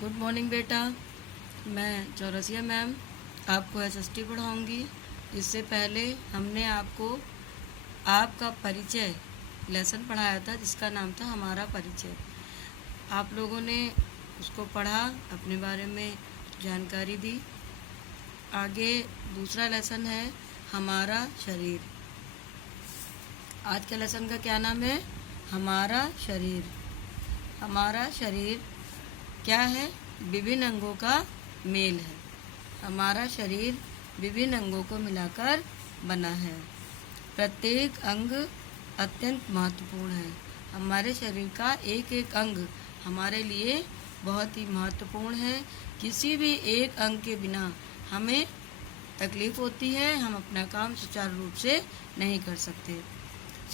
Good morning बेटा। मैं Chaurasia ma'am आपको एसएसटी पढ़ाऊँगी। इससे पहले हमने आपको आपका परिचय लेसन पढ़ाया था जिसका नाम था हमारा परिचय। आप लोगों ने उसको पढ़ा, अपने बारे में जानकारी दी। आगे दूसरा लेसन है हमारा शरीर। आज के लेसन का क्या नाम है? हमारा शरीर। हमारा शरीर क्या है? विभिन्न अंगों का मेल है। हमारा शरीर विभिन्न अंगों को मिलाकर बना है। प्रत्येक अंग अत्यंत महत्वपूर्ण है। हमारे शरीर का एक एक अंग हमारे लिए बहुत ही महत्वपूर्ण है। किसी भी एक अंग के बिना हमें तकलीफ होती है, हम अपना काम सुचारू रूप से नहीं कर सकते।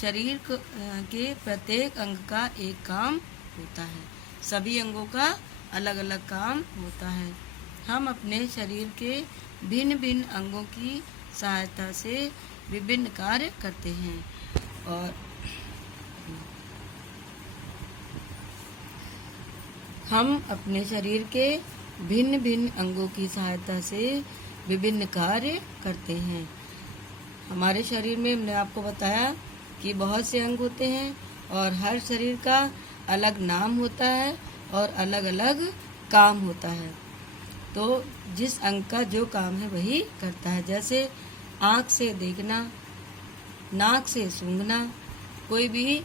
शरीर के प्रत्येक अंग का एक काम होता है। सभी अंगों का अलग अलग काम होता है। हम अपने शरीर के भिन्न भिन्न अंगों की सहायता से विभिन्न कार्य करते हैं और हम अपने शरीर के भिन्न भिन्न अंगों की सहायता से विभिन्न कार्य करते हैं। हमारे शरीर में हमने आपको बताया कि बहुत से अंग होते हैं और हर शरीर का अलग नाम होता है और अलग अलग काम होता है। तो जिस अंग का जो काम है वही करता है। जैसे आँख से देखना, नाक से सूंघना। कोई भी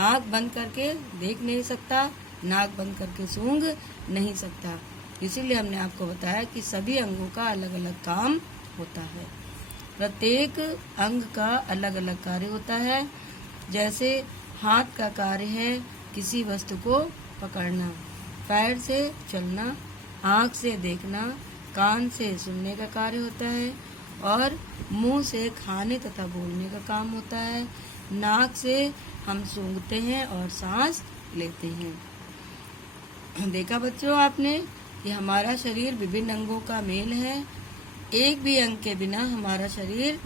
आँख बंद करके देख नहीं सकता, नाक बंद करके सूंघ नहीं सकता। इसीलिए हमने आपको बताया कि सभी अंगों का अलग अलग काम होता है। प्रत्येक अंग का अलग अलग कार्य होता है। जैसे हाथ का कार्य है किसी वस्तु को पकड़ना, पैर से चलना, आँख से देखना, कान से सुनने का कार्य होता है और मुंह से खाने तथा बोलने का काम होता है। नाक से हम सूंघते हैं और सांस लेते हैं। देखा बच्चों आपने कि हमारा शरीर विभिन्न अंगों का मेल है। एक भी अंग के बिना हमारा शरीर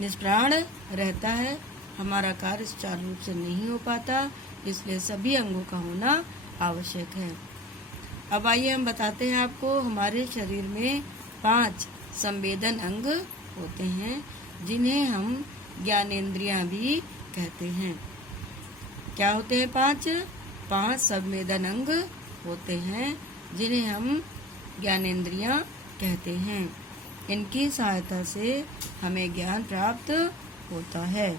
निष्प्राण रहता है। हमारा कार्य सुचारू रूप से नहीं हो पाता, इसलिए सभी अंगों का होना आवश्यक है। अब आइए हम बताते हैं आपको, हमारे शरीर में 5 संवेदन अंग होते हैं जिन्हें हम ज्ञानेंद्रियां भी कहते हैं। क्या होते हैं? 5 संवेदन अंग होते हैं जिन्हें हम ज्ञानेंद्रियां कहते हैं। इनकी सहायता से हमें ज्ञान प्राप्त होता है।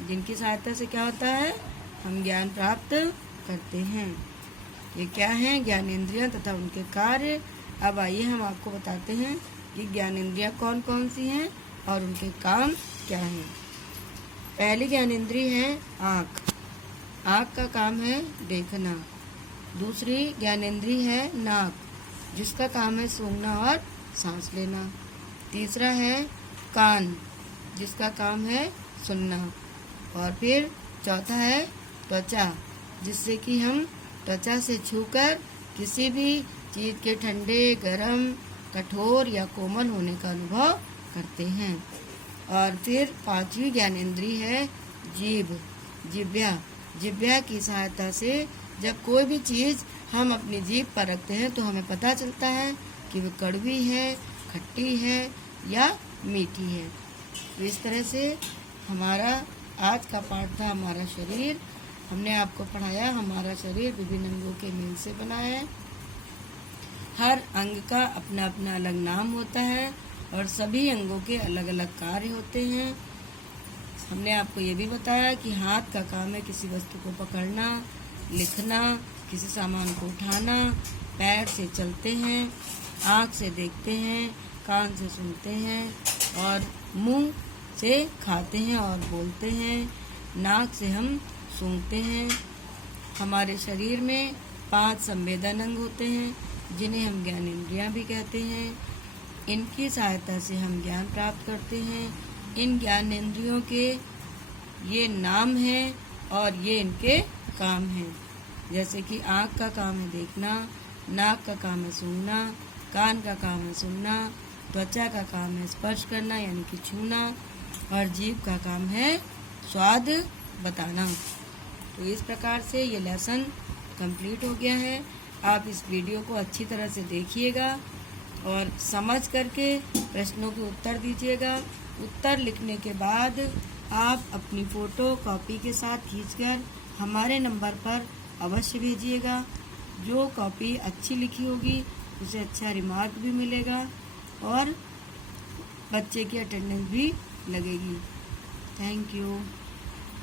जिनकी सहायता से क्या होता है? हम ज्ञान प्राप्त करते हैं। ये क्या हैं? ज्ञानेंद्रियां तथा उनके कार्य। अब आइए हम आपको बताते हैं कि ज्ञानेंद्रियां कौन कौन सी हैं और उनके काम क्या हैं। पहली ज्ञानेंद्रिय है आँख। आँख का काम है देखना। दूसरी ज्ञानेंद्रिय है नाक, जिसका काम है सूंघना और सांस लेना। तीसरा है कान, जिसका काम है सुनना। और फिर चौथा है त्वचा, जिससे कि हम त्वचा से छूकर किसी भी चीज़ के ठंडे, गर्म, कठोर या कोमल होने का अनुभव करते हैं। और फिर 5वीं ज्ञानेंद्रिय है जीभ, जिह्वा। जिह्वा की सहायता से जब कोई भी चीज़ हम अपनी जीभ पर रखते हैं तो हमें पता चलता है कि वो कड़वी है, खट्टी है या मीठी है। तो इस तरह से हमारा आज का पाठ था हमारा शरीर। हमने आपको पढ़ाया हमारा शरीर विभिन्न अंगों के मेल से बना है। हर अंग का अपना अपना अलग नाम होता है और सभी अंगों के अलग अलग कार्य होते हैं। हमने आपको ये भी बताया कि हाथ का काम है किसी वस्तु को पकड़ना, लिखना, किसी सामान को उठाना, पैर से चलते हैं, आँख से देखते हैं, कान से सुनते हैं और मुंह से खाते हैं और बोलते हैं, नाक से हम सूंघते हैं। हमारे शरीर में 5 संवेदन अंग होते हैं जिन्हें हम ज्ञानेंद्रियां भी कहते हैं। इनकी सहायता से हम ज्ञान प्राप्त करते हैं। इन ज्ञानेंद्रियों के ये नाम हैं और ये इनके काम हैं। जैसे कि आँख का काम है देखना, नाक का काम है सूंघना, कान का काम है सुनना, त्वचा का काम है स्पर्श करना यानी कि छूना और जीभ का काम है स्वाद बताना। तो इस प्रकार से ये लेसन कंप्लीट हो गया है। आप इस वीडियो को अच्छी तरह से देखिएगा और समझ करके प्रश्नों के उत्तर दीजिएगा। उत्तर लिखने के बाद आप अपनी फ़ोटो कॉपी के साथ खींचकर हमारे नंबर पर अवश्य भेजिएगा। जो कॉपी अच्छी लिखी होगी उसे अच्छा रिमार्क भी मिलेगा और बच्चे की अटेंडेंस भी लगेगी। Thank you.